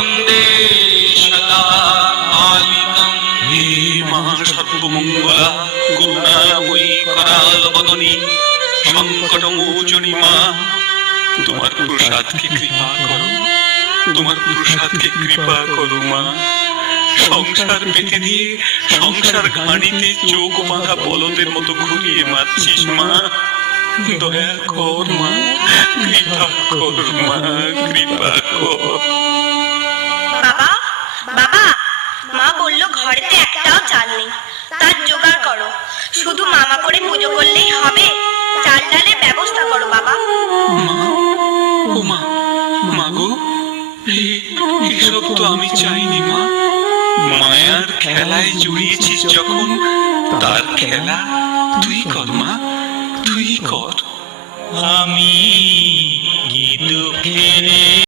বন্দে সদা কালিকাম। হে মা সর্বমঙ্গলা করুণাময়ী করাল বদনী সংকট মোচনী মা, তোমার প্রসাদকে কৃপা করো, তোমার প্রসাদকে কৃপা করো মা। সংসার পেতে দিয়ে সংসার ঘানিতে চোখ বাঁধা বলদের মতো ঘুরিয়ে মারছিস মা, দয়া কর মা, কৃপা কর মা, কৃপা কর। বাবা, বাবা, মা বললো ঘরেতে একটাও চাল নেই, তার জোগাড় করো। শুধু মামা করে পুজো করলেই হবে, চাল ডালের ব্যবস্থা করো বাবা। মা, ও মা, মা গো, এসব তো আমি চাইনি মা। মায়ার খেলায় জড়িয়েছিস যখন, তার খেলা তুই কর মা, তুই কর। আমি দুঃখের